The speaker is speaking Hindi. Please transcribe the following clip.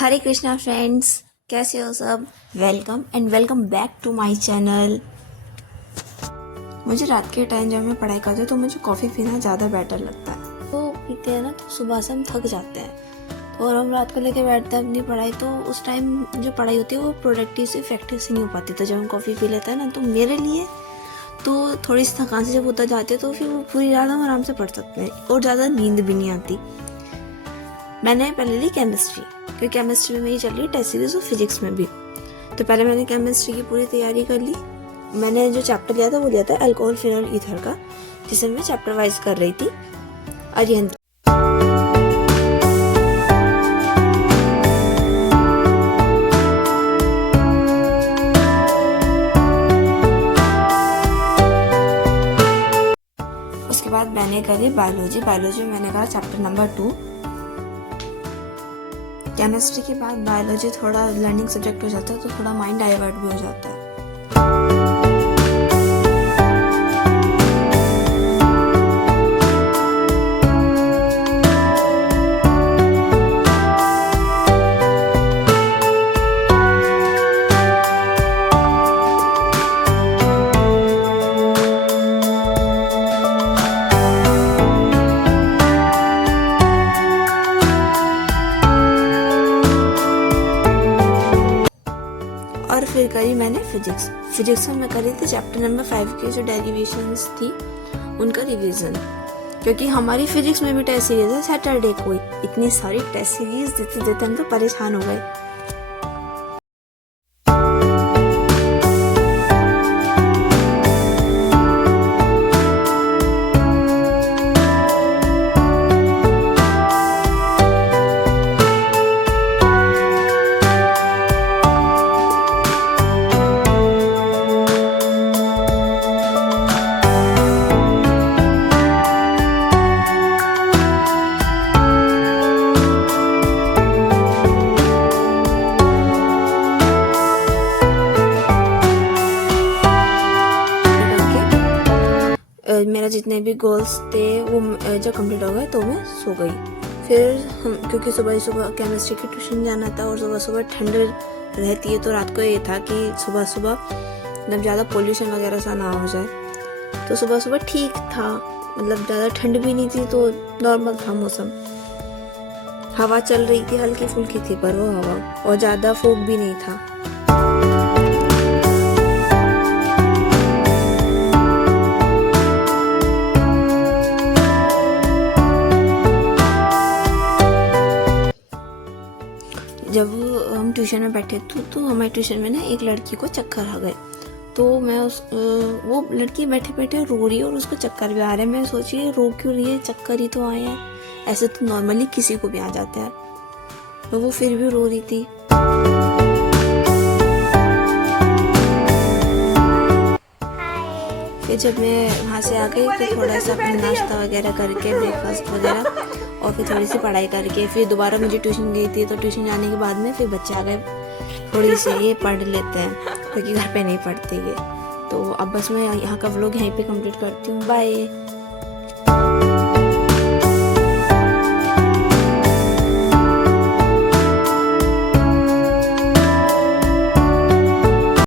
हरे कृष्णा फ्रेंड्स, कैसे हो सब। Welcome and welcome back to my channel. मुझे रात के टाइम जब मैं पढ़ाई करती हूँ तो मुझे कॉफ़ी पीना ज़्यादा बेटर लगता है। तो पीते हैं ना तो सुबह से हम थक जाते हैं, तो और हम रात को लेके बैठते हैं अपनी पढ़ाई, तो उस टाइम जो पढ़ाई होती है वो प्रोडक्टिव से इफेक्टिव से नहीं हो पाती। तो जब हम कॉफ़ी पी लेते हैं ना तो मेरे लिए तो थोड़ी सी थकान से जब उतर जाती है तो फिर वो पूरी रात हम आराम से पढ़ सकते हैं और ज़्यादा नींद भी नहीं आती। मैंने पहले ली केमिस्ट्री, क्योंकि केमिस्ट्री में मेरी चल रही टेस्ट सीरीज और फिजिक्स में भी। तो पहले मैंने केमिस्ट्री की पूरी तैयारी कर ली। मैंने जो चैप्टर लिया था वो लिया था अल्कोहल फिनोल ईथर का, जिसे मैं चैप्टर वाइज कर रही थी। अरिहंत उसके बाद मैंने करी बायोलॉजी। बायोलॉजी में मैंने कहा चैप्टर नंबर 2। केमिस्ट्री के बाद बायोलॉजी थोड़ा लर्निंग सब्जेक्ट हो जाता है, तो थोड़ा माइंड डाइवर्ट भी हो जाता है। और फिर करी मैंने फिजिक्स में मैं करी थी चैप्टर नंबर 5 की जो डेरिवेशंस थी उनका रिवीजन, क्योंकि हमारी फिजिक्स में भी टेस्ट सीरीज है सैटरडे को। इतनी सारी टेस्ट सीरीज देते देते हम तो परेशान हो गए। मेरा जितने भी गोल्स थे वो जब कंप्लीट हो गए तो मैं सो गई। फिर हम क्योंकि सुबह सुबह केमिस्ट्री की ट्यूशन जाना था और सुबह सुबह ठंड रहती है, तो रात को ये था कि सुबह सुबह मतलब ज़्यादा पोल्यूशन वगैरह सा ना हो जाए। तो सुबह सुबह ठीक था, मतलब ज़्यादा ठंड भी नहीं थी, तो नॉर्मल था मौसम। हवा चल रही थी, हल्की फुल्की थी पर वो हवा, और ज़्यादा फॉग भी नहीं था। जब हम ट्यूशन में बैठे थे तो हमारे ट्यूशन में ना एक लड़की को चक्कर आ गए। तो मैं वो लड़की बैठे बैठे रो रही है और उसको चक्कर भी आ रहा है। मैं सोची रो क्यों रही है, चक्कर ही तो आए हैं, ऐसे तो नॉर्मली किसी को भी आ जाता है। तो वो फिर भी रो रही थी। फिर जब मैं वहाँ से आ गई तो थोड़ा सा अपना नाश्ता वगैरह करके ब्रेकफास्ट वगैरह और फिर थोड़ी सी पढ़ाई करके फिर दोबारा मुझे ट्यूशन गई थी। तो ट्यूशन जाने के बाद में फिर बच्चे आ गए, थोड़ी सी ये पढ़ लेते हैं क्योंकि घर पे नहीं पढ़ते ये। तो अब बस मैं यहाँ का व्लॉग यहीं पे कंप्लीट करती हूँ। बाय।